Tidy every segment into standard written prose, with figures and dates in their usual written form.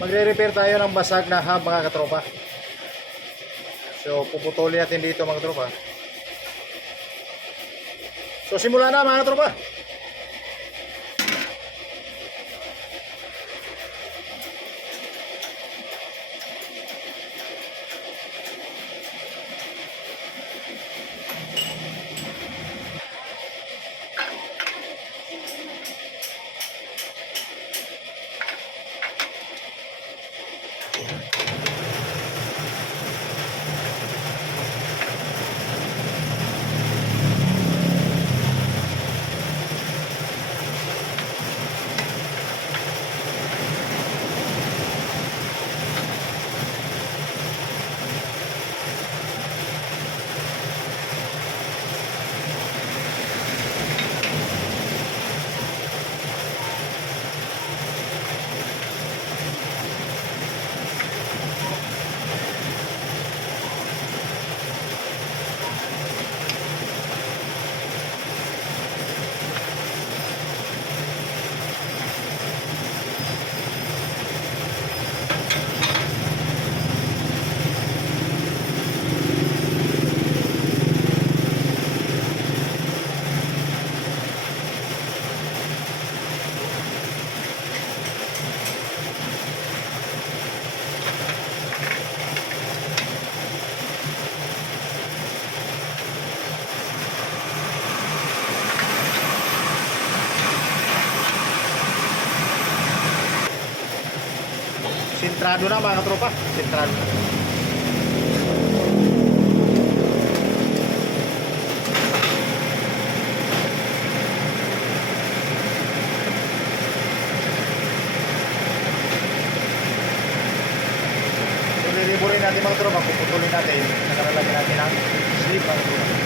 Magre-repair tayo ng basag na hub mga katropa. So puputulin natin dito mga katropa. So simula na mga katropa. Sentrado na mga katropa. Sentrado na. So liliburin natin mga katropa. Puputulin natin. Nakaralagyan natin ang sleeve mga katropa.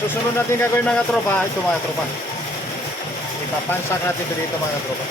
susunod natin gagawin mga tropa, ito mga tropa. Ipapansak natin ito dito mga tropa.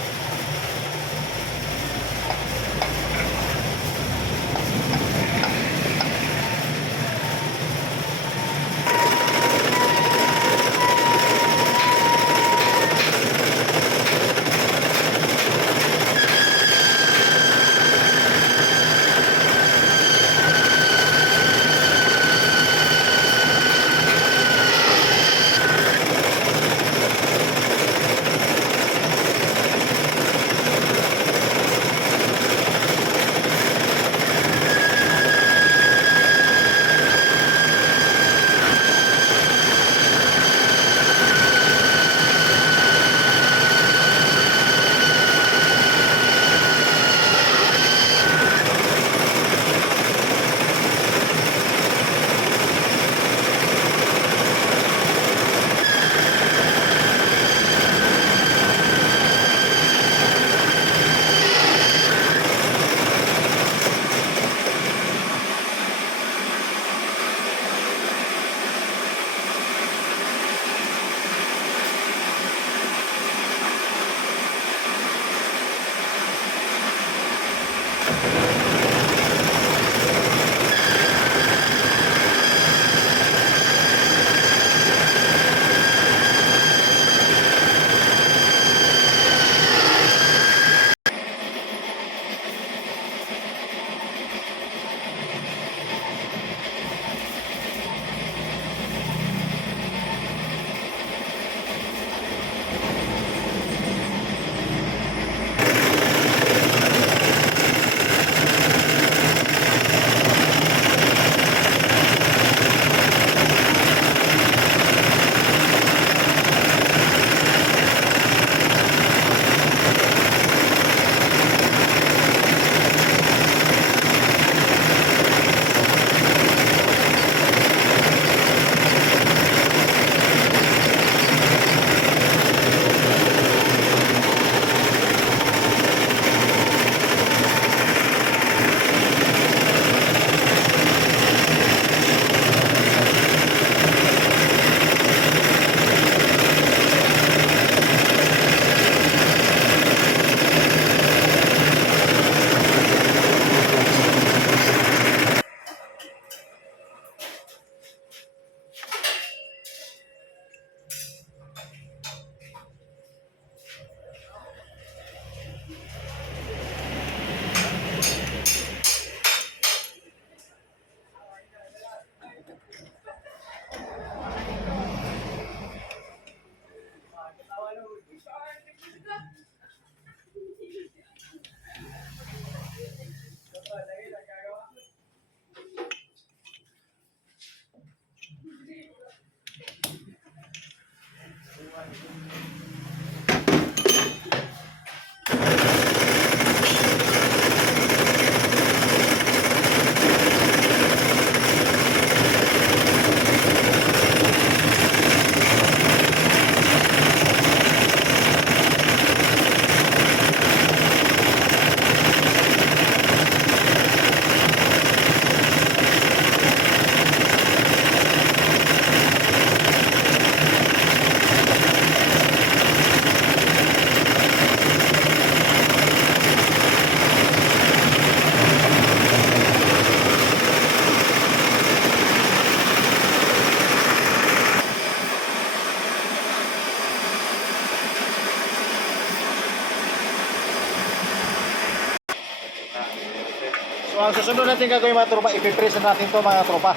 So ang susunod natin gagawin mga tropa, ipipress natin to mga tropa.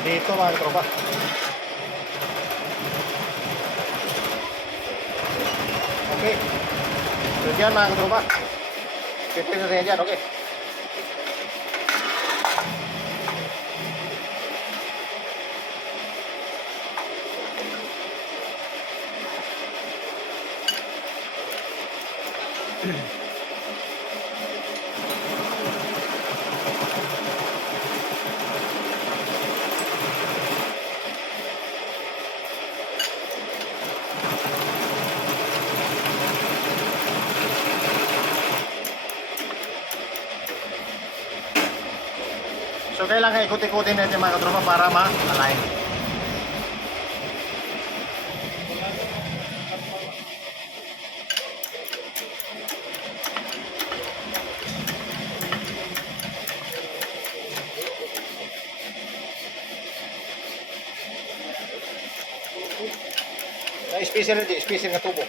Dito mga tropa. Okay. So yan mga tropa. Ipipress natin yan, okay. So kailangan ikot-ikutin natin mga katropa para ma-align. spacer na di, spacer nga tubo.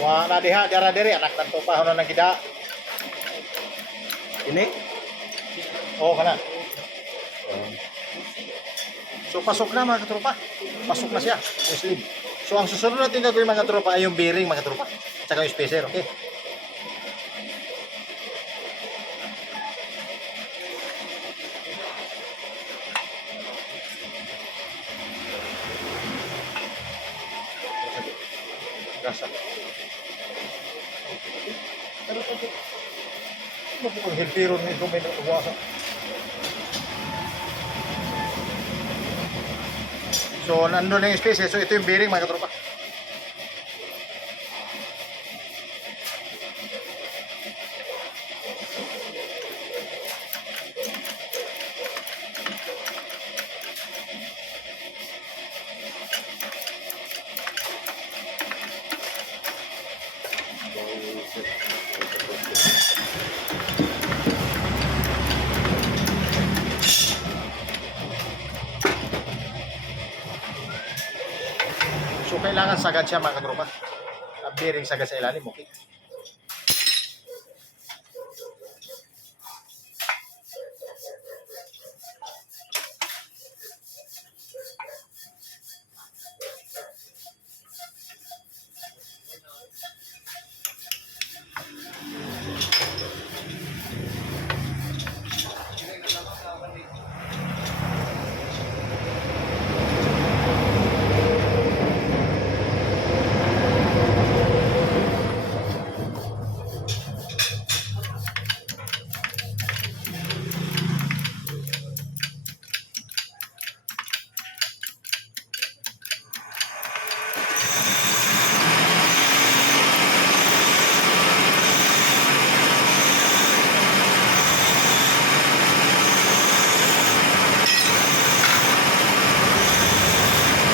Wa na diha dara diri anak tanto pa hono nang gida. Ini? Oh, kana. So pasok na mga katropa. Pasok na siya. Muslim. So ang susunod natin gagawin mga katropa ay yung bearing mga katropa. Tsaka yung spacer, okay? Gasa. Pero ito, ano po kung hilpiron nito may nagwasa? So, nandun na yung space. So, ito yung bearing mga katropa. So, kailangan sagad siya mga katropa. Ang bearing sagad sa ilalim, okay?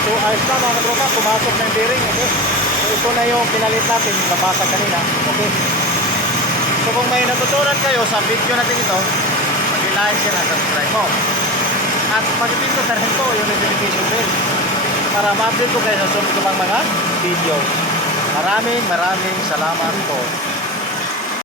So ayos na mga katropa, pumasok na yung bearing, okay? So ito na yung pinalit natin, yung nabasag kanina, okay? So kung may natutunan kayo sa video natin ito, mag-like, share, at subscribe mo. At mag-pindot na rin po yung notification bell para ma-update ko kayo sa sunod ko pang mga video. Maraming salamat po.